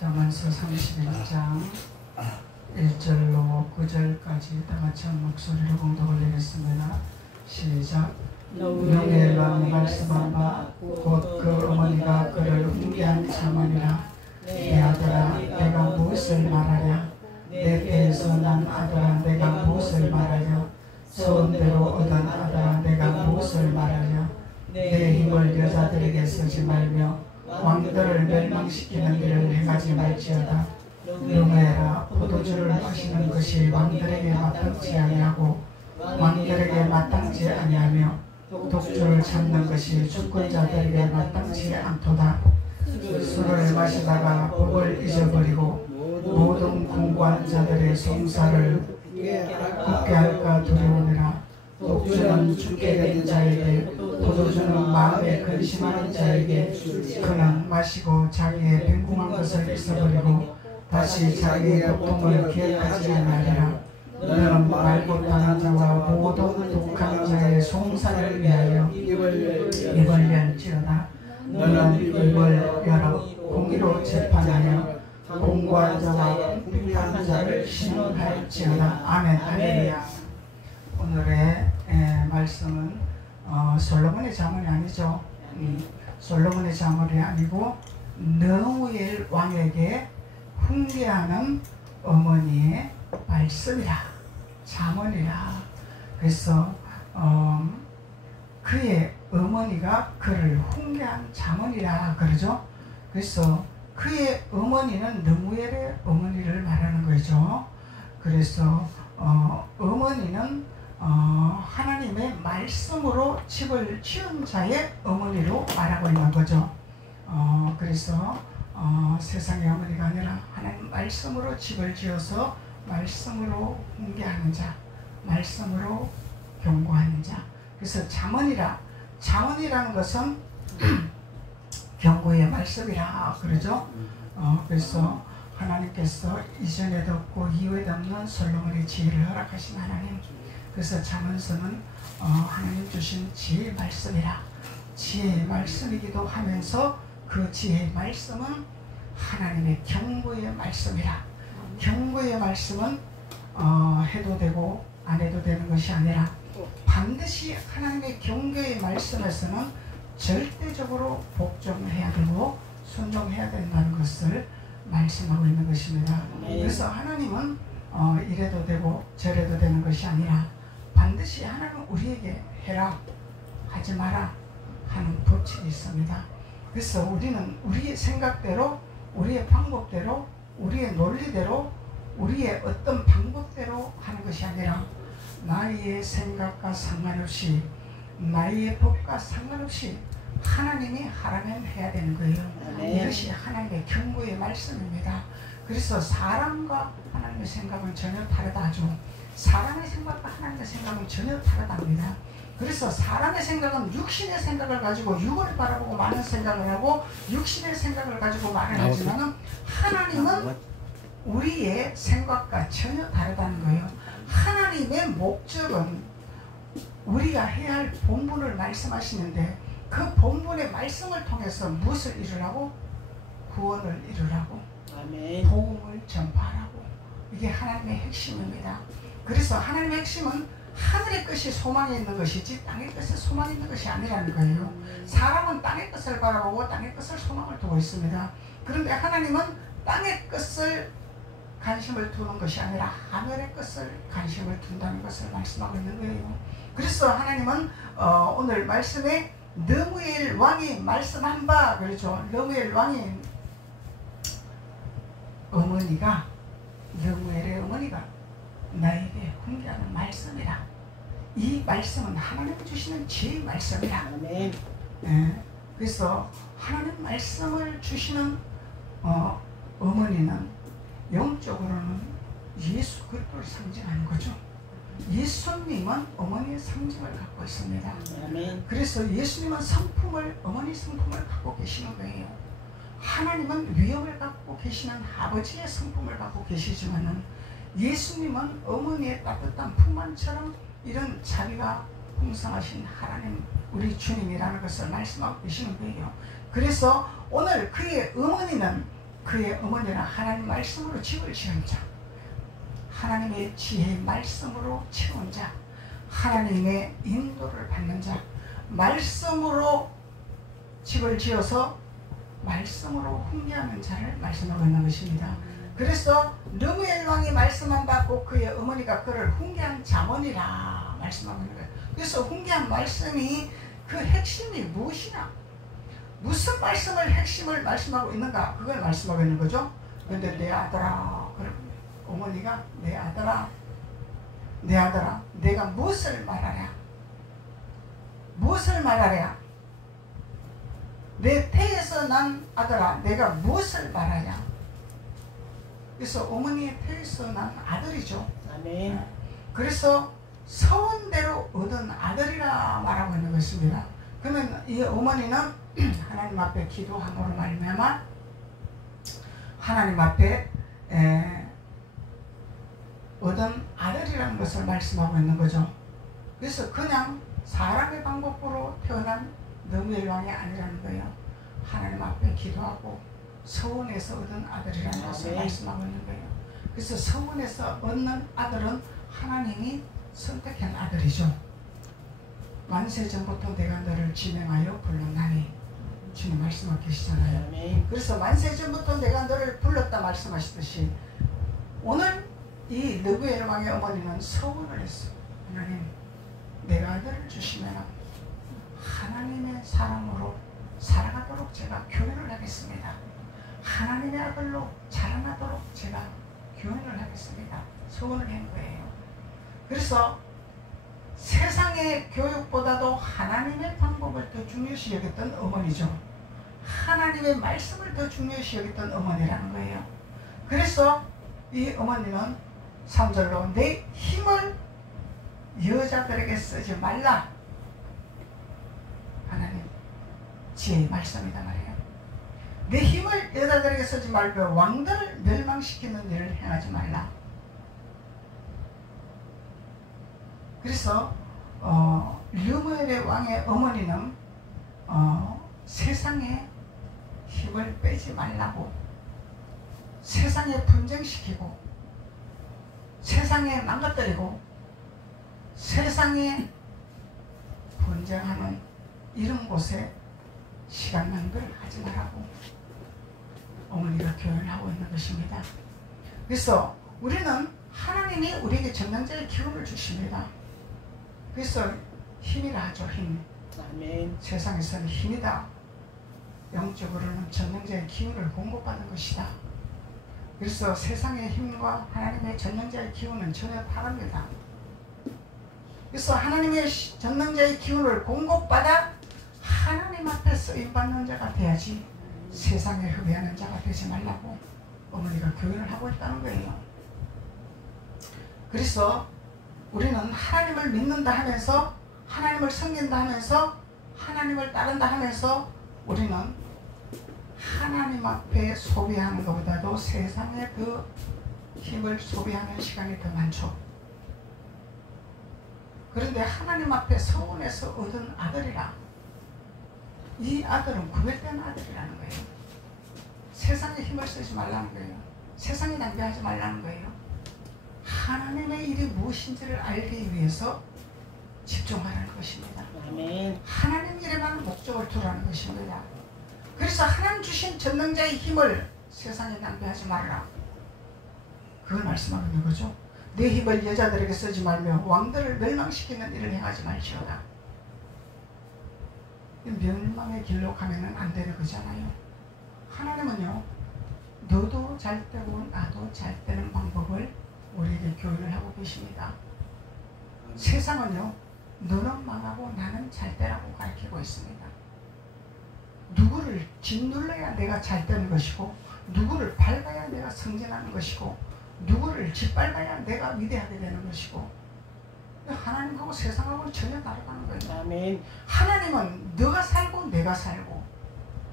잠언서 31장 1절로 9절까지 다같이 한 목소리로 공독을 내겠습니다. 시작. 명예의 왕이 말씀한 바 곧 그 어머니가 그를 훈계한 잠언이라. 내 아들아 내가 무엇을 말하랴. 내 배에서 난 아들아 내가 무엇을 말하랴. 소원대로 얻은 아들아 내가 무엇을 말하랴. 내 힘을 여자들에게 쓰지 말며 왕들을 멸망시키는 일을 행하지 말지어다. 명예라 포도주를 마시는 것이 왕들에게 마땅치 아니하고 왕들에게 마땅치 아니하며 독주를 참는 것이 주권자들에게 마땅치 않도다. 술을 마시다가 법을 잊어버리고 모든 공고한 자들의 송사를 굳게 할까 두려우니라. 독주는 죽게 된 자에게, 포도주는 마음에 근심하는 자에게. 그는 마시고 자기의 빈궁한 것을 잊어버리고 다시 자기의 고통을 기억하지 아니하리라. 너는 말고 당한 자와 모든 독한 자의 송사를 위하여 입을 열지어다. 너는 입을 열어 공의로 재판하여 공고한 자와 공평한 자를 신원할지어다. 아멘. 할렐루야. 오늘의 말씀은 솔로몬의 잠언이 아니죠. 솔로몬의 잠언이 아니고 느무엘 왕에게 훈계하는 어머니의 말씀이라, 잠언이라. 그래서 그의 어머니가 그를 훈계한 잠언이라 그러죠. 그래서 그의 어머니는 느무엘의 어머니를 말하는 거죠. 그래서 어머니는 하나님의 말씀으로 집을 지은 자의 어머니로 말하고 있는 거죠. 그래서 세상의 어머니가 아니라 하나님 말씀으로 집을 지어서 말씀으로 훈계하는 자, 말씀으로 경고하는 자. 그래서 잠언이라는 것은 경고의 말씀이라 그러죠. 그래서 하나님께서 이전에도 없고 이후에도 없는 솔로몬의 지혜를 허락하신 하나님. 그래서 잠언서는 하나님 주신 지혜의 말씀이라. 지혜의 말씀이기도 하면서 그 지혜의 말씀은 하나님의 경고의 말씀이라. 경고의 말씀은 해도 되고 안 해도 되는 것이 아니라 반드시 하나님의 경고의 말씀에서는 절대적으로 복종해야 되고 순종해야 된다는 것을 말씀하고 있는 것입니다. 그래서 하나님은 이래도 되고 저래도 되는 것이 아니라 반드시 하나님은 우리에게 해라, 하지 마라 하는 법칙이 있습니다. 그래서 우리는 우리의 생각대로, 우리의 방법대로, 우리의 논리대로, 우리의 어떤 방법대로 하는 것이 아니라 나의 생각과 상관없이, 나의 법과 상관없이 하나님이 하라면 해야 되는 거예요. 이것이 하나님의 경고의 말씀입니다. 그래서 사람과 하나님의 생각은 전혀 다르다죠. 사람의 생각과 하나님의 생각은 전혀 다르답니다. 그래서 사람의 생각은 육신의 생각을 가지고 육을 바라보고 많은 생각을 하고 육신의 생각을 가지고 말을 하지만 하나님은 우리의 생각과 전혀 다르다는 거예요. 하나님의 목적은 우리가 해야 할 본분을 말씀하시는데 그 본분의 말씀을 통해서 무엇을 이루라고? 구원을 이루라고, 복음을 전파하라고. 이게 하나님의 핵심입니다. 그래서 하나님의 핵심은 하늘의 것이 소망이 있는 것이지 땅의 것에 소망이 있는 것이 아니라는 거예요. 사람은 땅의 것을 바라보고 땅의 것을 소망을 두고 있습니다. 그런데 하나님은 땅의 것을 관심을 두는 것이 아니라 하늘의 것을 관심을 둔다는 것을 말씀하고 있는 거예요. 그래서 하나님은 오늘 말씀에 느무엘 왕이 말씀한 바, 그렇죠. 느무엘 왕이 어머니가, 느무엘의 어머니가 나에게 훈계하는 말씀이라. 이 말씀은 하나님이 주시는 지혜의 말씀이라. 그래서 하나님 말씀을 주시는 어머니는 영적으로는 예수 그리스도를 상징하는 거죠. 예수님은 어머니의 상징을 갖고 있습니다. 그래서 예수님은 성품을, 어머니 성품을 갖고 계시는 거예요. 하나님은 위엄을 갖고 계시는 아버지의 성품을 갖고 계시지만은 예수님은 어머니의 따뜻한 품안처럼 이런 자비가 풍성하신 하나님, 우리 주님이라는 것을 말씀하고 계시는 거예요. 그래서 오늘 그의 어머니는 그의 어머니는 하나님 말씀으로 집을 지은 자, 하나님의 지혜의 말씀으로 채운 자, 하나님의 인도를 받는 자, 말씀으로 집을 지어서 말씀으로 훈계하는 자를 말씀하고 있는 것입니다. 그래서 르무엘 왕이 말씀만 받고 그의 어머니가 그를 훈계한 자문이라 말씀하고 있는 거예요. 그래서 훈계한 말씀이 그 핵심이 무엇이냐, 무슨 말씀을 핵심을 말씀하고 있는가, 그걸 말씀하고 있는 거죠. 그런데 내 아들아, 어머니가 내 아들아, 내 아들아, 내가 무엇을 말하랴, 무엇을 말하랴, 내 태에서 난 아들아, 내가 무엇을 말하냐. 그래서 어머니의 태에서 난 아들이죠. 아멘. 그래서 서원대로 얻은 아들이라 말하고 있는 것입니다. 그러면 이 어머니는 하나님 앞에 기도함으로 말미암아 하나님 앞에 얻은 아들이라는 것을 말씀하고 있는 거죠. 그래서 그냥 사람의 방법으로 태어난 르무엘 왕이 아니라는 거예요. 하나님 앞에 기도하고 서원에서 얻은 아들이라는 것을 말씀하고 있는 거예요. 그래서 서원에서 얻는 아들은 하나님이 선택한 아들이죠. 만세전부터 내가 너를 지명하여 불렀나니, 주님 말씀하고 계시잖아요. 그래서 만세전부터 내가 너를 불렀다 말씀하시듯이 오늘 이 르무엘 왕의 어머니는 서원을 했어요. 하나님, 내가 아들을 주시면 하나님의 사랑으로 살아가도록 제가 교훈을 하겠습니다. 하나님의 아들로 자라나도록 제가 교훈을 하겠습니다. 소원을 한 거예요. 그래서 세상의 교육보다도 하나님의 방법을 더 중요시 여겼던 어머니죠. 하나님의 말씀을 더 중요시 여겼던 어머니라는 거예요. 그래서 이 어머니는 3절로 내 힘을 여자들에게 쓰지 말라. 하나님 지혜의 말씀이다 말이에요. 내 힘을 여자들에게 쓰지 말고 왕들을 멸망시키는 일을 행하지 말라. 그래서 르무엘의 왕의 어머니는 세상에 힘을 빼지 말라고, 세상에 분쟁시키고 세상에 망가뜨리고 세상에 분쟁하는 이런 곳에 시간 낭비를 하지 말라고 어머니가 교훈을 하고 있는 것입니다. 그래서 우리는 하나님이 우리에게 전능자의 기운을 주십니다. 그래서 힘이라 하죠. 힘. 아멘. 세상에서는 힘이다. 영적으로는 전능자의 기운을 공급받은 것이다. 그래서 세상의 힘과 하나님의 전능자의 기운은 전혀 다릅니다. 그래서 하나님의 전능자의 기운을 공급받아 하나님 앞에 쓰임받는 자가 돼야지 세상에 흡의하는 자가 되지 말라고 어머니가 교훈을 하고 있다는 거예요. 그래서 우리는 하나님을 믿는다 하면서, 하나님을 섬긴다 하면서, 하나님을 따른다 하면서 우리는 하나님 앞에 소비하는 것보다도 세상에 그 힘을 소비하는 시간이 더 많죠. 그런데 하나님 앞에 서원에서 얻은 아들이라, 이 아들은 구별된 아들이라는 거예요. 세상에 힘을 쓰지 말라는 거예요. 세상에 낭비하지 말라는 거예요. 하나님의 일이 무엇인지를 알기 위해서 집중하라는 것입니다. 아멘. 하나님 일에만 목적을 두라는 것입니다. 그래서 하나님 주신 전능자의 힘을 세상에 낭비하지 말라, 그걸 말씀하고 있는 거죠. 내 힘을 여자들에게 쓰지 말며 왕들을 멸망시키는 일을 행하지 말지어다. 멸망의 길로 가면은 안 되는 거잖아요. 하나님은요, 너도 잘 되고 나도 잘 되는 방법을 우리에게 교육을 하고 계십니다. 세상은요, 너는 망하고 나는 잘 되라고 가르치고 있습니다. 누구를 짓눌러야 내가 잘 되는 것이고, 누구를 밟아야 내가 성장하는 것이고, 누구를 짓밟아야 내가 위대하게 되는 것이고, 하나님하고 세상하고는 전혀 다르다는 거예요. 아멘. 하나님은 너가 살고 내가 살고,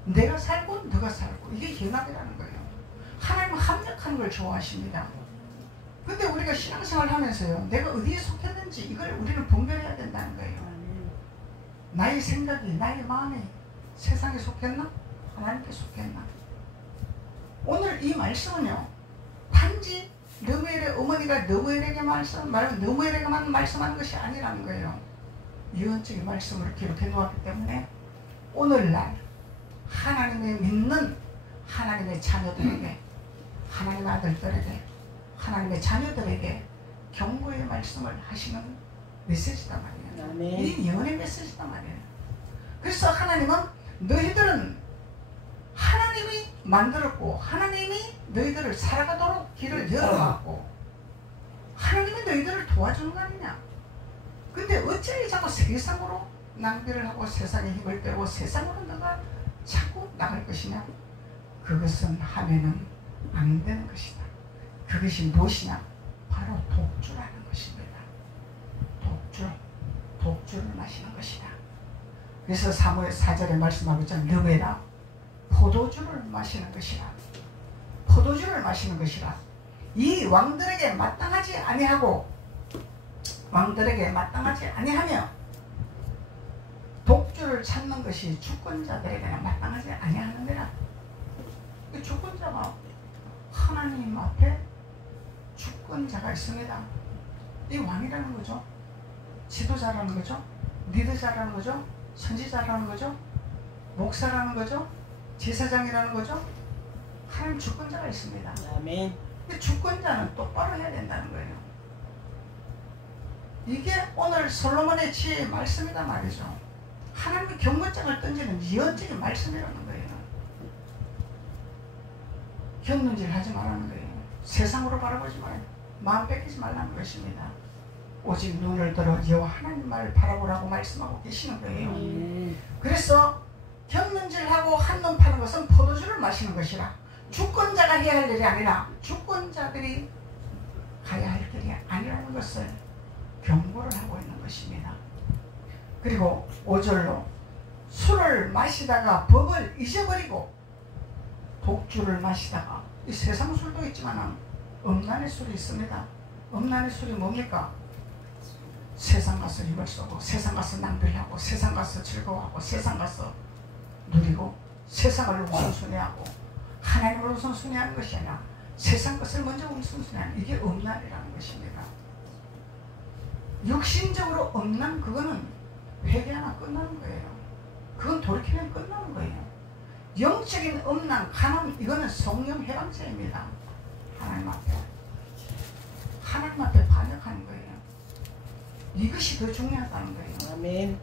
내가 살고 너가 살고, 이게 연합이라는 거예요. 하나님은 합력하는 걸 좋아하십니다. 근데 우리가 신앙생활 하면서요, 내가 어디에 속했는지 이걸 우리는 분별해야 된다는 거예요. 나의 생각이, 나의 마음이 세상에 속했나? 하나님께 속했나? 오늘 이 말씀은요, 단지 느무엘의 어머니가 느무엘에게만 말씀하는 것이 아니라는 거예요. 예언적인 말씀을 기록해 놓았기 때문에 오늘날 하나님의 믿는 하나님의 자녀들에게, 하나님의 아들들에게, 하나님의 자녀들에게 경고의 말씀을 하시는 메시지단 말이에요. 아멘. 이 예언의 메시지단 말이에요. 그래서 하나님은 너희들은 하나님이 만들었고 하나님이 너희들을 살아가도록 길을 열어놨고 하나님이 너희들을 도와주는 거 아니냐. 근데 어찌 자꾸 세상으로 낭비를 하고 세상에 힘을 빼고 세상으로 너가 자꾸 나갈 것이냐. 그것은 하면은 안 되는 것이다. 그것이 무엇이냐. 바로 독주라는 것입니다. 독주를 마시는 것이다. 그래서 사무엘 4절에 말씀하고 있잖아요. 너희라 포도주를 마시는 것이라. 포도주를 마시는 것이라. 이 왕들에게 마땅하지 아니하고 왕들에게 마땅하지 아니하며 독주를 찾는 것이 주권자들에게는 마땅하지 아니하느니라. 이 주권자가 하나님 앞에 주권자가 있습니다. 이 왕이라는 거죠. 지도자라는 거죠. 리더자라는 거죠. 선지자라는 거죠. 목사라는 거죠. 제사장이라는 거죠. 하나님 주권자가 있습니다. 아멘. 이 주권자는 똑바로 해야 된다는 거예요. 이게 오늘 솔로몬의 지혜의 말씀이다 말이죠. 하나님의 경고장을 던지는 예언적인 말씀이라는 거예요. 곁눈질 하지 말라는 거예요. 세상으로 바라보지 말아요. 마음 뺏기지 말라는 것입니다. 오직 눈을 들어 여호와 하나님 말을 바라보라고 말씀하고 계시는 거예요. 그래서 곁눈질하고 한눈 파는 것은 포도주를 마시는 것이라. 주권자가 해야 할 일이 아니라 주권자들이 가야 할 길이 아니라는 것을 경고를 하고 있는 것입니다. 그리고 5절로 술을 마시다가 법을 잊어버리고 독주를 마시다가, 이 세상 술도 있지만 음란의 술이 있습니다. 음란의 술이 뭡니까? 세상 가서 힘을 쏘고 세상 가서 낭비를 하고 세상 가서 즐거워하고 세상 가서 누리고 세상을 우선순위하고 하나님을 우선순위하는 것이 아니라 세상 것을 먼저 우선순위하는, 이게 음란이라는 것입니다. 육신적으로 음란, 그거는 회개하나 끝나는 거예요. 그건 돌이키면 끝나는 거예요. 영적인 음란, 간음, 이거는 성령 해방죄입니다. 하나님 앞에 반역하는 거예요. 이것이 더 중요하다는 거예요. 아멘.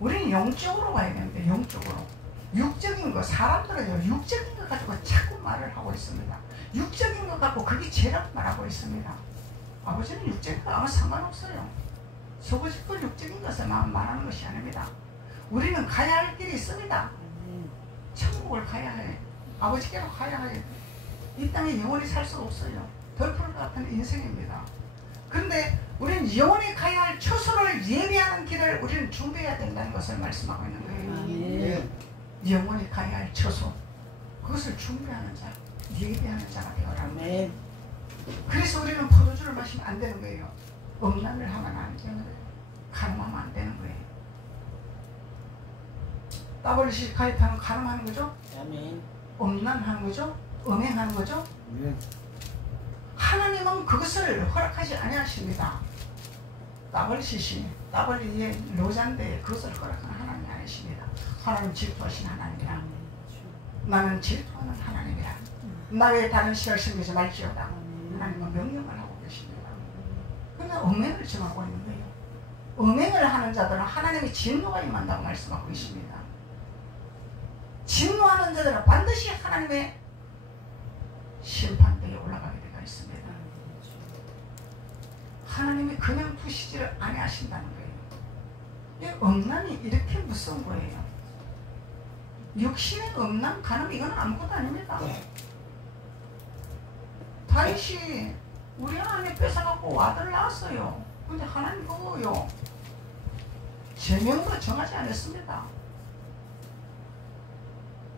우리는 영적으로 가야 되는데, 영적으로. 육적인 거, 사람들은요, 육적인 거 가지고 자꾸 말을 하고 있습니다. 육적인 거 갖고 그게 죄라고 말하고 있습니다. 아버지는 육적인 거 아무 상관없어요. 서구식과 육적인 것을 말하는 것이 아닙니다. 우리는 가야 할 길이 있습니다. 천국을 가야 해. 아버지께로 가야 해. 이 땅에 영원히 살 수 없어요. 덜풀 같은 인생입니다. 그런데 우리는 영원히 가야 할 처소를 예비하는 길을 우리는 준비해야 된다는 것을 말씀하고 있는 거예요. 영원히 가야 할 처소, 그것을 준비하는 자, 예비하는 자가 되어라는 거예요. 그래서 우리는 포도주를 마시면 안 되는 거예요. 음란을 하면 안 되는 거예요. 간음하면 안 되는 거예요. WC 가입하는 간음하는 거죠. 아멘. 음란하는 거죠. 음행하는 거죠. 하나님은 그것을 허락하지 아니하십니다. WCC, W의 로잔데 그것을 허락하는 하나님이 아니십니다. 하나님 질투하신 하나님이라. 나는 질투하는 하나님이라. 나의 다른 신을 섬기지 말지어다. 하나님은 명령을 하고 계십니다. 그런데 음행을 정하고 있는 거예요. 음행을 하는 자들은 하나님의 진노가 임한다고 말씀하고 계십니다. 진노하는 자들은 반드시 하나님의 심판대에 올라가게 되어 있습니다. 하나님이 그냥 두시지를 아니하신다는 거예요. 이 음란이 이렇게 무서운 거예요. 육신의 음란, 간음, 이건 아무것도 아닙니다. 다윗이 우리 안에 뺏어갖고 아들을 낳았어요. 근데 하나님 그거요, 제명도 정하지 않았습니다.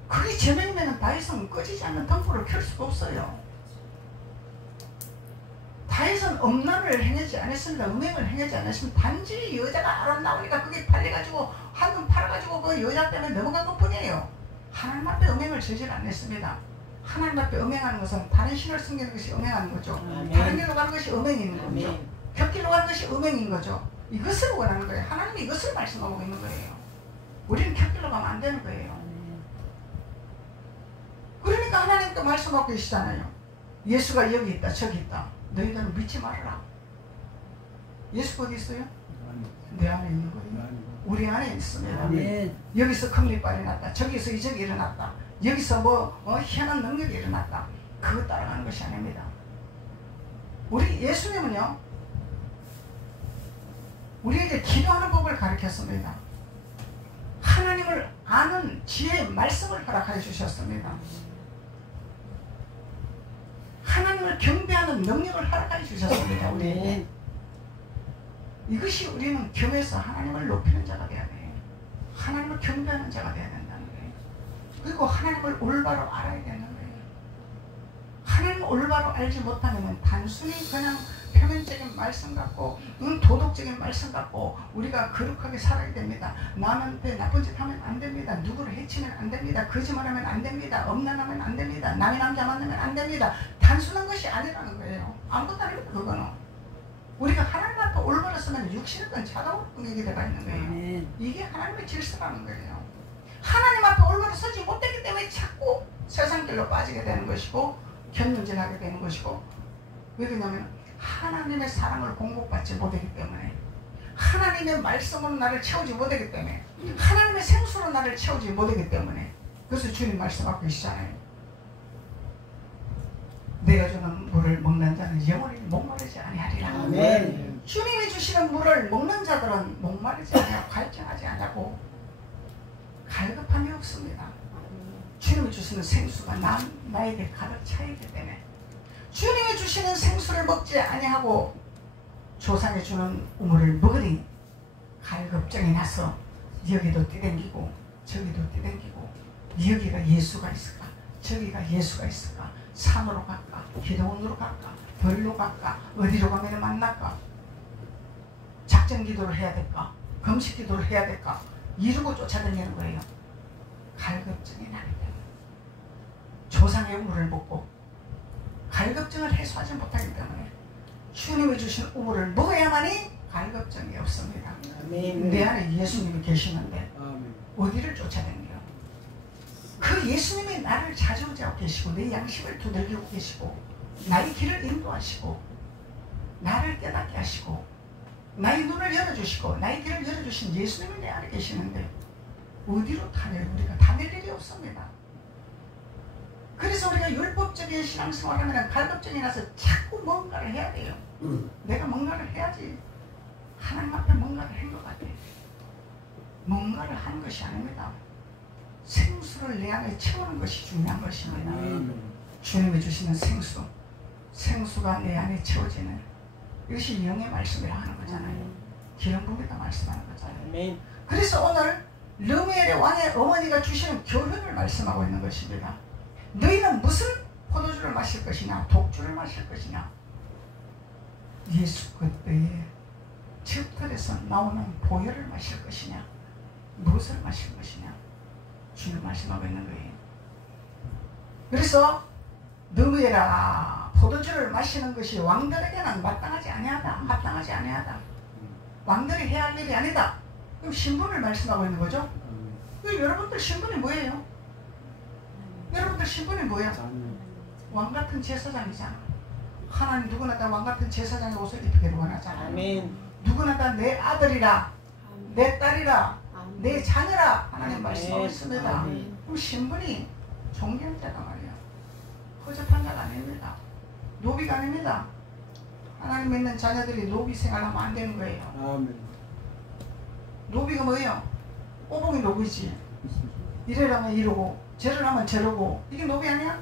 그게 제명이면 다윗은 꺼지지 않는 등불을 켤 수가 없어요. 다윗은 음란을 행하지 않았습니다. 음행을 행하지 않았습니다. 단지 여자가 아름다우니까 그게 팔려가지고 한눈 팔아가지고 그 여자 때문에 넘어간 것 뿐이에요. 하나님 앞에 음행을 저질 않았습니다. 하나님 앞에 음행하는 것은 다른 신을 섬기는 것이 음행하는 거죠. 아멘. 다른 길로 가는 것이 음행인 거죠. 아멘. 곁길로 가는 것이 음행인 거죠. 이것을 원하는 거예요. 하나님이 이것을 말씀하고 있는 거예요. 우리는 곁길로 가면 안 되는 거예요. 그러니까 하나님도 말씀하고 계시잖아요. 예수가 여기 있다 저기 있다. 너희들은 믿지 말아라. 예수가 어디 있어요? 내 안에 있는 거예요. 우리 안에 있습니다. 아멘. 여기서 금리빨이 났다. 저기서 이적이 일어났다. 여기서 희한한 능력이 일어났다. 그거 따라가는 것이 아닙니다. 우리 예수님은요, 우리에게 기도하는 법을 가르쳤습니다. 하나님을 아는 지혜의 말씀을 허락해 주셨습니다. 하나님을 경배하는 능력을 허락해 주셨습니다. 우리에게. 이것이 우리는 겸해서 하나님을 높이는 자가 되어야 돼요. 하나님을 경배하는 자가 되어야 된다는 거예요. 그리고 하나님을 올바로 알아야 되는 거예요. 하나님을 올바로 알지 못하면 단순히 그냥 표면적인 말씀 같고 도덕적인 말씀 같고 우리가 거룩하게 살아야 됩니다. 남한테 나쁜 짓 하면 안 됩니다. 누구를 해치면 안 됩니다. 거짓말하면 안 됩니다. 엄난하면 안 됩니다. 남의 남자 만나면 안 됩니다. 단순한 것이 아니라는 거예요. 아무것도 아닙니다. 그거는 우리가 하나님 앞에 올바로 서면 육신은 자동으로 끊기게 되어 있는 거예요. 이게 하나님의 질서라는 거예요. 하나님 앞에 올바로 서지 못했기 때문에 자꾸 세상 길로 빠지게 되는 것이고 견눈질하게 되는 것이고, 왜 그러냐면 하나님의 사랑을 공급받지 못하기 때문에, 하나님의 말씀으로 나를 채우지 못하기 때문에, 하나님의 생수로 나를 채우지 못하기 때문에. 그래서 주님 말씀하고 계시잖아요. 내가 주는 물을 먹는 자는 영원히 목마르지 아니하리라. 아멘. 주님이 주시는 물을 먹는 자들은 목마르지 아니하고 갈증하지 아니하고 갈급함이 없습니다. 주님이 주시는 생수가 나에게 가득 차있기 때문에, 주님이 주시는 생수를 먹지 아니하고 조상이 주는 우물을 먹으니 갈급증이 나서 여기도 뛰댕기고 저기도 뛰댕기고, 여기가 예수가 있을까 저기가 예수가 있을까, 산으로 갈까 기도원으로 갈까 벌로 갈까 어디로 가면 만날까, 작전 기도를 해야 될까 금식 기도를 해야 될까 이러고 쫓아다니는 거예요. 갈급증이 나기 때문에. 조상의 우물을 먹고 갈급증을 해소하지 못하기 때문에 주님이 주신 우물을 먹어야만이 갈급증이 없습니다. 아멘. 내 안에 예수님이 계시는데 어디를 쫓아다녀요? 그 예수님이 나를 찾아오자고 계시고 내 양심을 두들기고 계시고 나의 길을 인도하시고 나를 깨닫게 하시고 나의 눈을 열어주시고 나의 길을 열어주신 예수님이 내 안에 계시는데 어디로 다녀요? 우리가 다닐 일이 없습니다. 그래서 우리가 율법적인 신앙생활을 하면 갈급증이 나서 자꾸 뭔가를 해야 돼요. 내가 뭔가를 해야지. 하나님 앞에 뭔가를 한 것 같아요. 뭔가를 한 것이 아닙니다. 생수를 내 안에 채우는 것이 중요한 것입니다. 주님이 주시는 생수, 생수가 내 안에 채워지는 이것이 영의 말씀이라 하는 거잖아요. 기름 부음이다 말씀하는 거잖아요. 그래서 오늘 르무엘의 왕의 어머니가 주시는 교훈을 말씀하고 있는 것입니다. 너희는 무슨 포도주를 마실 것이냐, 독주를 마실 것이냐. 예수 그때의 즙털에서 나오는 보혈을 마실 것이냐, 무엇을 마실 것이냐. 주님 말씀하고 있는 거예요. 그래서 르무엘아, 포도주를 마시는 것이 왕들에게는 마땅하지 아니하다, 합당하지 아니하다. 왕들이 해야 할 일이 아니다. 그럼 신분을 말씀하고 있는 거죠. 여러분들 신분이 뭐예요? 여러분들 신분이 뭐야? 왕같은 제사장이잖아. 하나님 누구나 다 왕같은 제사장의 옷을 입히기를 원하잖아. 누구나 다 내 아들이라, 내 딸이라, 내 자녀라 하나님 말씀하고 있습니다. 그럼 신분이 존귀한 자가 말이야. 허접한 자가 아닙니다. 노비가 아닙니다. 하나님 믿는 자녀들이 노비 생활하면 안 되는 거예요. 노비가 뭐예요? 오봉이 노비지. 이래라면 이러고 저러라면 저러고, 이게 노비 아니야?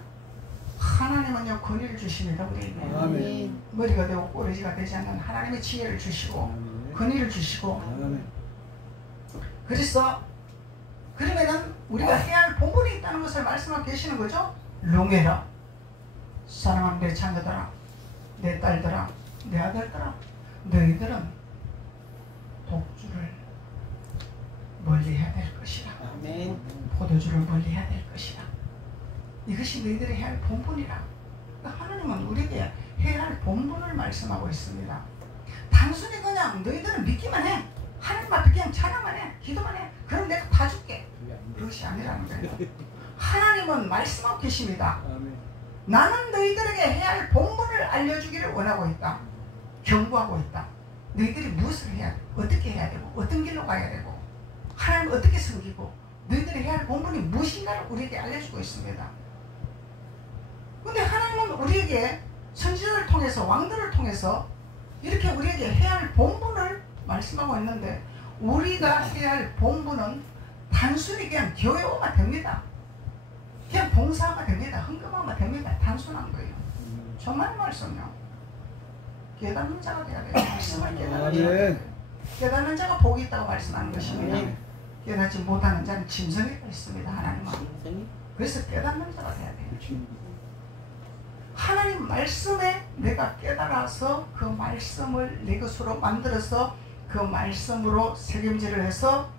하나님은요 권위를 주십니다. 우리에게. 머리가 되고 꼬리가 되지 않는 하나님의 지혜를 주시고 권위를 주시고. 그래서 그러면은 우리가 해야 할 본분이 있다는 것을 말씀하고 계시는 거죠. 르무엘아, 사랑하는 내 자녀들아, 내 딸들아, 내 아들들아, 너희들은 독주를 멀리해야 될 것이라. 포도주를 멀리해야 될 것이라. 이것이 너희들이 해야 할 본분이라. 하나님은 우리에게 해야 할 본분을 말씀하고 있습니다. 단순히 그냥 너희들은 믿기만 해. 하나님 앞에 그냥 찬양만 해. 기도만 해. 그럼 내가 다 줄게. 그것이 아니라는 거예요. 하나님은 말씀하고 계십니다. 나는 너희들에게 해야 할 본분을 알려주기를 원하고 있다. 경고하고 있다. 너희들이 무엇을 해야 돼? 어떻게 해야 되고 어떤 길로 가야 되고 하나님 어떻게 섬기고 너희들이 해야 할 본분이 무엇인가를 우리에게 알려주고 있습니다. 근데 하나님은 우리에게 선지자를 통해서 왕들을 통해서 이렇게 우리에게 해야 할 본분을 말씀하고 있는데 우리가 해야 할 본분은 단순히 그냥 교회 오면 됩니다. 그냥 봉사하면 됩니다. 헌금하면 됩니다. 단순한 거예요. 정말 말씀요. 깨닫는 자가 돼야 돼요. 말씀을 깨닫는 자가 돼야 돼요. 깨닫는 자가 복이 있다고 말씀하는 것입니다. 깨닫지 못하는 자는 짐승이 있습니다. 하나님은. 그래서 깨닫는 자가 돼야 돼요. 하나님 말씀에 내가 깨달아서 그 말씀을 내 것으로 만들어서 그 말씀으로 책임질을 해서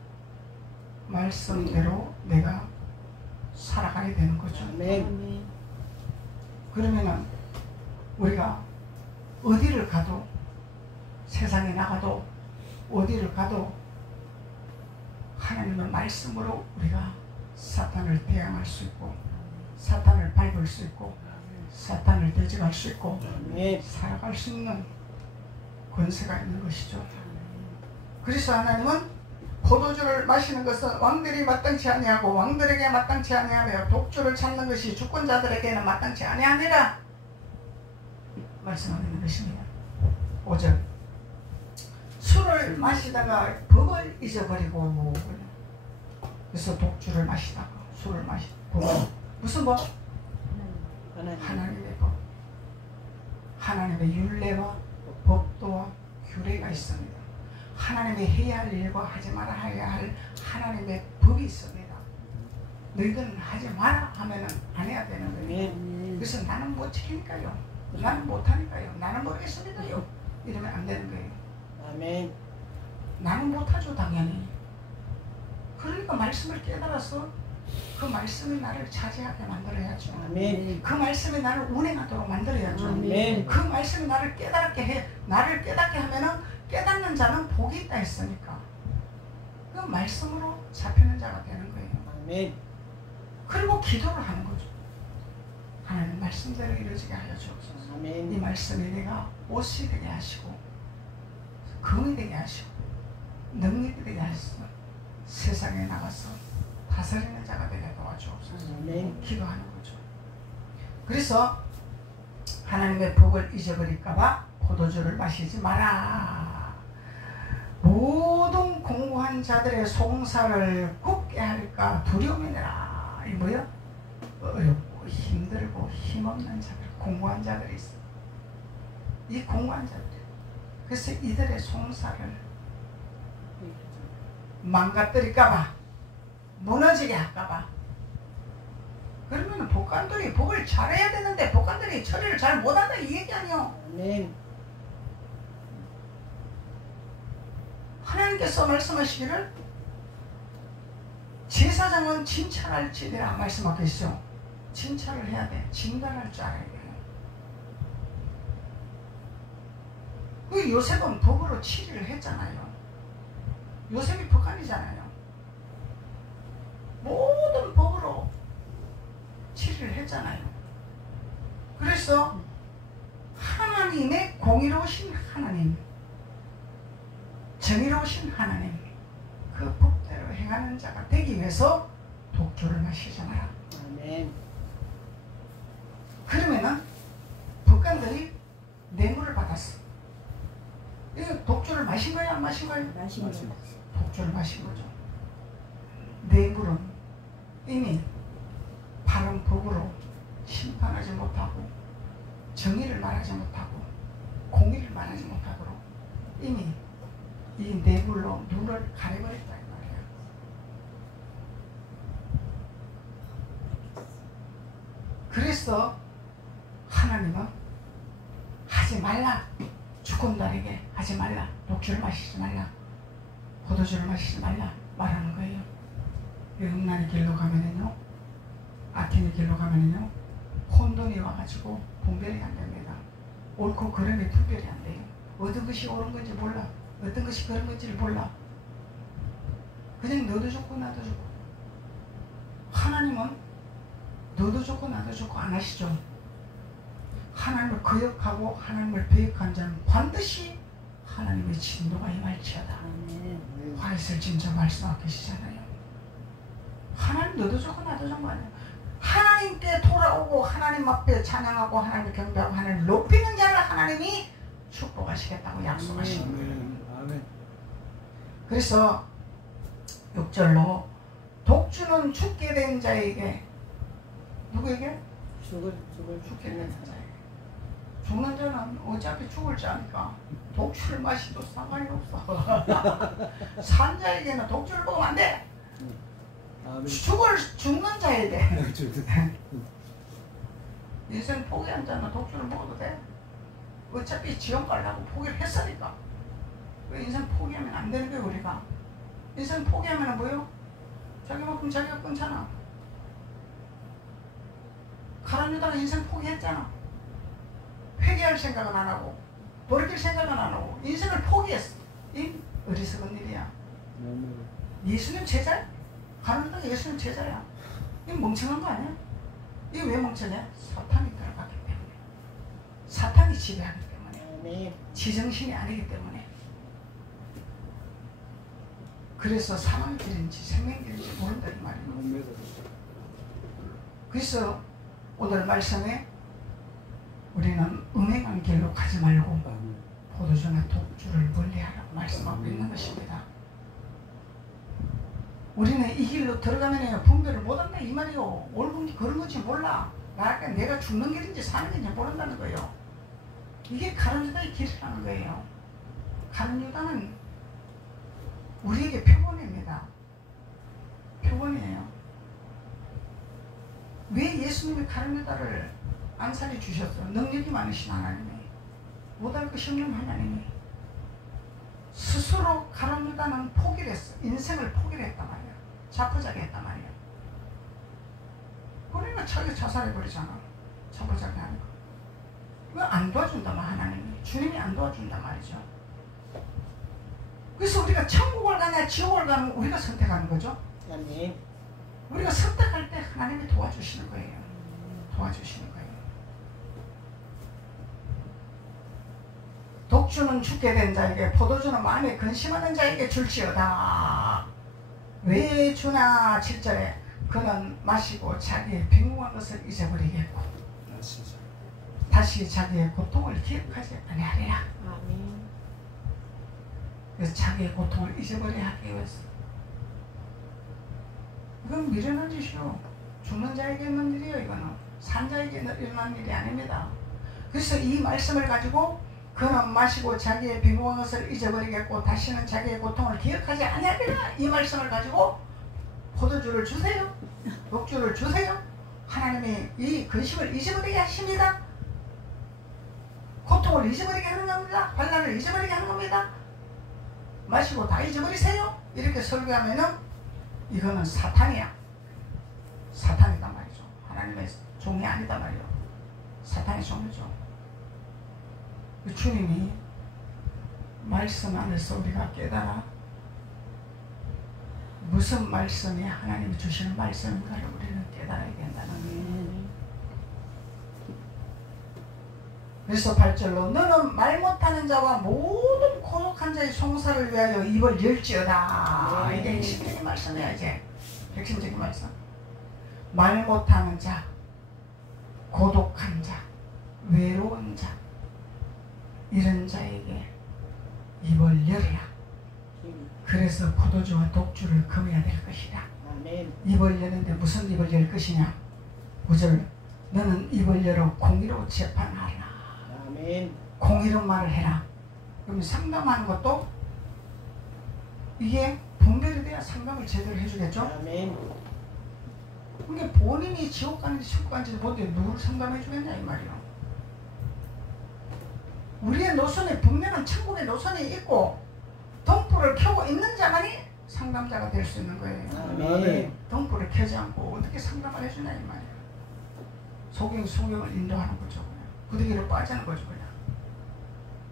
말씀대로 내가 살아가게 되는 거죠. 그러면은 우리가 어디를 가도 세상에 나가도 어디를 가도 하나님의 말씀으로 우리가 사탄을 대항할 수 있고 사탄을 밟을 수 있고 사탄을 대적할 수 있고 살아갈 수 있는 권세가 있는 것이죠. 그래서 하나님은 포도주를 마시는 것은 왕들이 마땅치 아니하고 왕들에게 마땅치 아니하며 독주를 찾는 것이 주권자들에게는 마땅치 아니하니라 말씀하고 있는 것입니다. 5절 술을 마시다가 법을 잊어버리고 그래서 독주를 마시다가 술을 마시고 무슨 법? 하나님의 법 하나님의 율례와 법도와 규례가 있습니다. 하나님의 해야 할 일과 하지 말아 해야 할 하나님의 법이 있습니다. 너희들은 하지 마라 하면은 안 해야 되는 거예요. 그래서 나는 못 지키니까요. 나는 못하니까요. 나는 모르겠습니다요. 이러면 안 되는 거예요. 아멘. 나는 못하죠 당연히. 그러니까 말씀을 깨달아서 그 말씀이 나를 차지하게 만들어야죠. 아멘. 그 말씀이 나를 운행하도록 만들어야죠. 아멘. 그 말씀이 나를 깨닫게 해. 나를 깨닫게 하면은 깨닫는 자는 복이 있다 했으니까 그 말씀으로 잡히는 자가 되는 거예요. 아멘. 그리고 기도를 하는 거죠. 하나님 말씀대로 이루어지게 하여 주옵소서. 아멘. 이 말씀이 내가 옷이 되게 하시고 금이 되게 하시고 능력이 되게 하시고 세상에 나가서 다스리는 자가 되게 도와주옵소서. 아멘. 기도하는 거죠. 그래서 하나님의 복을 잊어버릴까봐 포도주를 마시지 마라. 모든 공고한 자들의 송사를 굳게 할까 두려움이니라. 이 뭐야? 어렵고 힘들고 힘없는 자들, 공고한 자들이 있어. 이 공고한 자들. 그래서 이들의 송사를 망가뜨릴까봐, 무너지게 할까봐. 그러면 복관들이 복을 잘해야 되는데 복관들이 처리를 잘 못한다 이 얘기 아니요. 아멘. 하나님께서 말씀하시기를 제사장은 진찰할지니라 말씀하고 있어. 진찰을 해야 돼. 진단할 줄 알아야 돼. 그 요셉은 법으로 치리를 했잖아요. 요셉이 법관이잖아요. 모든 법으로 치리를 했잖아요. 그래서 하나님의 공의로우신 하나님, 정의로우신 하나님, 그 법대로 행하는 자가 되기 위해서 독주를 마시지 마라. 아멘. 그러면은 법관들이 뇌물을 받았어. 이거 독주를 마신 거예요, 안 마신 거예요? 마신 거죠. 독주를 마신 거죠. 뇌물은 이미 바른 법으로 심판하지 못하고 정의를 말하지 못하고 공의를 말하지 못하도록 이미 이 뇌물로 눈을 가려버렸다 이 말이야. 그래서 하나님은 하지 말라. 주권자에게 하지 말라. 독주를 마시지 말라. 포도주를 마시지 말라 말하는 거예요. 이 음란의 길로 가면은요 악행의 길로 가면요 혼돈이 와가지고 분별이 안 됩니다. 옳고 그름이 분별이 안 돼요. 어떤 것이 옳은 건지 몰라. 어떤 것이 그런 건지를 몰라. 그냥 너도 좋고 나도 좋고. 하나님은 너도 좋고 나도 좋고 안 하시죠. 하나님을 거역하고 하나님을 배역한 자는 반드시 하나님의 진노가 임할지어다. 화이슬 진짜 말씀하고 계시잖아요. 하나님 너도 좋고 나도 좋은 거 아니야. 하나님께 돌아오고 하나님 앞에 찬양하고 하나님을 경배하고 하나님을 높이는 자를 하나님이 축복하시겠다고 약속하신 거예요. 그래서 6절로 독주는 죽게 된 자에게 누구에게? 죽게 된 자에게. 죽는 자는 어차피 죽을 자니까 독주를 마셔도 상관이 없어. 산 자에게는 독주를 먹으면 안 돼. 죽는 자에게. 인생 포기한 자는 독주를 먹어도 돼. 어차피 지옥 가려고 포기를 했으니까. 인생 포기하면 안 되는 거예요. 우리가 인생 포기하면 뭐예요? 자기만큼 자기가 끊잖아. 가룟 유다는 인생 포기했잖아. 회개할 생각은 안 하고 돌이킬 생각은 안 하고 인생을 포기했어. 이 어리석은 일이야. 예수님 제자야? 가룟 유다가 예수님 제자야. 이 멍청한 거 아니야? 이게 왜 멍청해? 사탄이 들어갔기 때문에. 사탄이 지배하기 때문에. 지정신이 아니기 때문에. 그래서 사망의 길인지 생명의 길인지 모른다 이 말이에요. 그래서 오늘 말씀에 우리는 음행한 길로 가지 말고 포도주나 독주를 멀리하라고 말씀하고 있는 것입니다. 우리는 이 길로 들어가면 분별을 못한다 이 말이요. 옳은지 그런 건지 몰라. 내가 죽는 길인지 사는 길인지 모른다는 거예요. 이게 가룟 유다의 길이라는 거예요. 가룟 유다는 우리에게 표본입니다. 표본이에요. 왜 예수님이 가룟 유다를 안살해 주셨어요? 능력이 많으신 하나님이, 못할 것이 없는 하나님이 스스로 가룟 유다는 포기를 했어. 인생을 포기를 했단 말이야. 자포자기 했단 말이야. 그러니까 자기 자살해버리잖아. 자포자기 하니까. 이거 안 도와준단 말 하나님이. 주님이 안 도와준단 말이죠. 그래서 우리가 천국을 가냐 지옥을 가면 우리가 선택하는 거죠. 아멘. 우리가 선택할 때 하나님이 도와주시는 거예요. 도와주시는 거예요. 독주는 죽게 된 자에게 포도주는 마음에 근심하는 자에게 줄지어다. 왜 주나 7절에 그는 마시고 자기의 빈궁한 것을 잊어버리겠고 다시 자기의 고통을 기억하지 아니하리라. 아멘. 그래서 자기의 고통을 잊어버려야 하기 위해서. 이건 미련한 짓이요. 죽는 자에게 있는 일이에요. 이거는 산 자에게 일어난 일이 아닙니다. 그래서 이 말씀을 가지고 그는 마시고 자기의 빈궁한 것을 잊어버리겠고 다시는 자기의 고통을 기억하지 아니하리라. 이 말씀을 가지고 포도주를 주세요. 독주를 주세요. 하나님이 이 근심을 잊어버리게 하십니다. 고통을 잊어버리게 하는 겁니다. 환난을 잊어버리게 하는 겁니다. 마시고 다 잊어버리세요. 이렇게 설교하면은 이거는 사탄이야. 사탄이단 말이죠. 하나님의 종이 아니다 말이요. 사탄의 종이죠. 주님이 말씀 안에서 우리가 깨달아 무슨 말씀이 하나님이 주시는 말씀인가를 우리는 깨달아야 된다는 거예요. 그래서 8절로 너는 말 못하는 자와 모든 고독한 자의 송사를 위하여 입을 열지어다. 이게 핵심적인 말씀이야. 이제 핵심적인 말씀. 말 못하는 자, 고독한 자, 외로운 자, 이런 자에게 입을 열어라. 그래서 포도주와 독주를 금해야 될 것이다. 아멘. 입을 여는데 무슨 입을 열 것이냐? 9절 너는 입을 열어 공의로 재판하라. 아멘. 공의로 말을 해라. 그럼 상담하는 것도 이게 분별이 돼야 상담을 제대로 해주겠죠? 아멘. 그러니까 본인이 지옥 가는지 천국 가는지 보는데 누구를 상담해 주겠냐 이 말이요. 우리의 노선에 분명한 천국의 노선이 있고 동불을 켜고 있는 자만이 상담자가 될 수 있는 거예요. 아멘. 등불을 켜지 않고 어떻게 상담을 해주냐 이 말이에요. 속경을 인도하는 거죠. 그냥. 부득이로 빠지는 거죠. 그냥.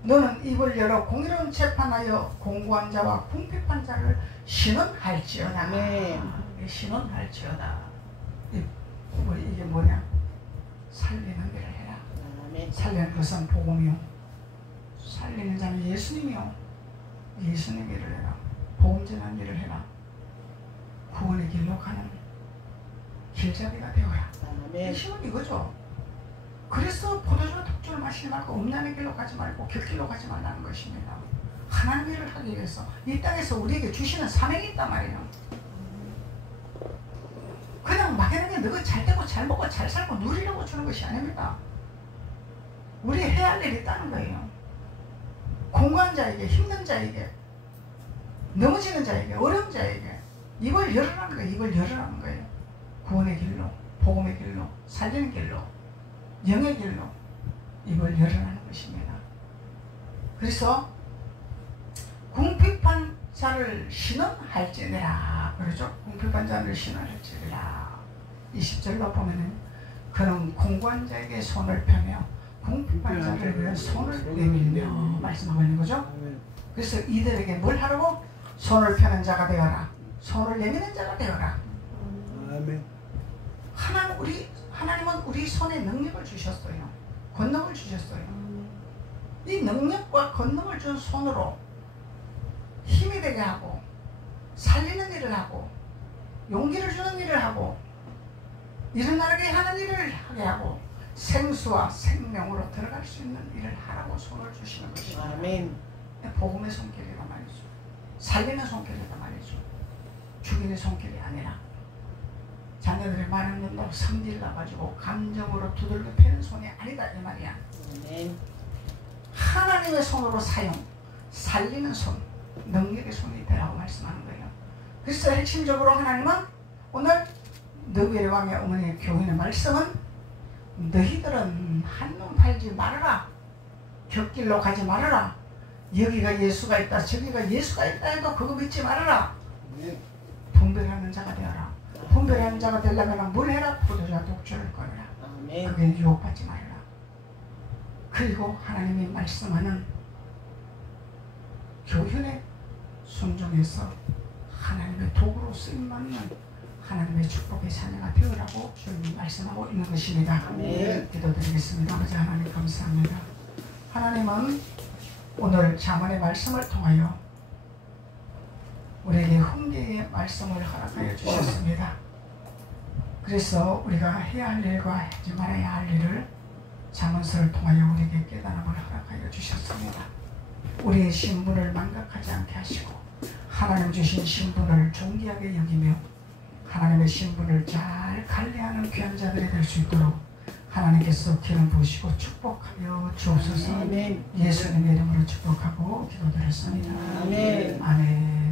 너는 입을 열어 공의로운 재판하여 공고한 자와 궁핍한 자를 신원할지어다. 아멘. 신원할지어다. 이게 뭐냐? 살리는 일을 해라. 아멘. 살리는 것은 복음이요. 살리는 자는 예수님이요. 예수님 일을 해라. 복음 전하는 일을 해라. 구원의 길로 가는 길잡이가 되어라. 아멘. 힘은 이거죠. 그래서 포도주와 독주를 마시지 말고 음란의 길로 가지 말고 곁길로 가지 말라는 것입니다. 하나님 일을 하기 위해서 이 땅에서 우리에게 주시는 사명이 있단 말이에요. 그냥 막연하게 너가 잘 되고 잘 먹고 잘 살고 누리려고 주는 것이 아닙니다. 우리 해야 할 일이 있다는 거예요. 공고한 자에게, 힘든 자에게, 넘어지는 자에게, 어려운 자에게 입을 열으라는 거예요. 입을 열으라는 거예요. 구원의 길로, 복음의 길로, 살리는 길로, 영의 길로 입을 열으라는 것입니다. 그래서 궁핍한 자를 신원할지니라 그러죠. 궁핍한 자를 신원할지니라. 20절로 보면은 그는 공고한 자에게 손을 펴며 궁핍한 자를 위해 손을 내밀며 말씀하고 있는 거죠. 그래서 이들에게 뭘 하라고? 손을 펴는 자가 되어라. 손을 내미는 자가 되어라. 아멘. 하나님은 우리 손에 능력을 주셨어요. 권능을 주셨어요. 이 능력과 권능을 준 손으로 힘이 되게 하고 살리는 일을 하고 용기를 주는 일을 하고 일어나게 하는 일을 하게 하고 생수와 생명으로 들어갈 수 있는 일을 하라고 손을 주시는 것입니다. 아멘. 복음의 손길이란 말이죠. 살리는 손길이란 말이죠. 죽이는 손길이 아니라 자녀들의 말을 듣는다고 성질나가지고 감정으로 두들겨 패는 손이 아니다 이 말이야. 아멘. 하나님의 손으로 사용, 살리는 손, 능력의 손이 되라고 말씀하는 거예요. 그래서 핵심적으로 하나님은 오늘 너희의 왕의 어머니의 교훈의 말씀은 너희들은 한눈 팔지 말아라. 곁길로 가지 말아라. 여기가 예수가 있다 저기가 예수가 있다 해도 그거 믿지 말아라. 분별하는 자가 되어라. 분별하는 자가 되려면 뭘 해라? 포도주와 독주를 꺼내라. 그게 유혹받지 말아라. 그리고 하나님이 말씀하는 교훈에 순종해서 하나님의 도구로 쓰임받는 하나님의 축복의 자녀가 되어라고 주님이 말씀하고 있는 것입니다. 아멘. 기도드리겠습니다. 아버지 하나님 감사합니다. 하나님은 오늘 잠언의 말씀을 통하여 우리에게 훈계의 말씀을 허락하여 주셨습니다. 그래서 우리가 해야 할 일과 하지 말아야 할 일을 잠언서를 통하여 우리에게 깨달음을 허락하여 주셨습니다. 우리의 신분을 망각하지 않게 하시고 하나님 주신 신분을 존귀하게 여기며 하나님의 신분을 잘 관리하는 귀한 자들이 될 수 있도록 하나님께서 기름 부으시고 축복하여 주옵소서. 아멘. 예수님의 이름으로 축복하고 기도드렸습니다. 아멘. 아멘.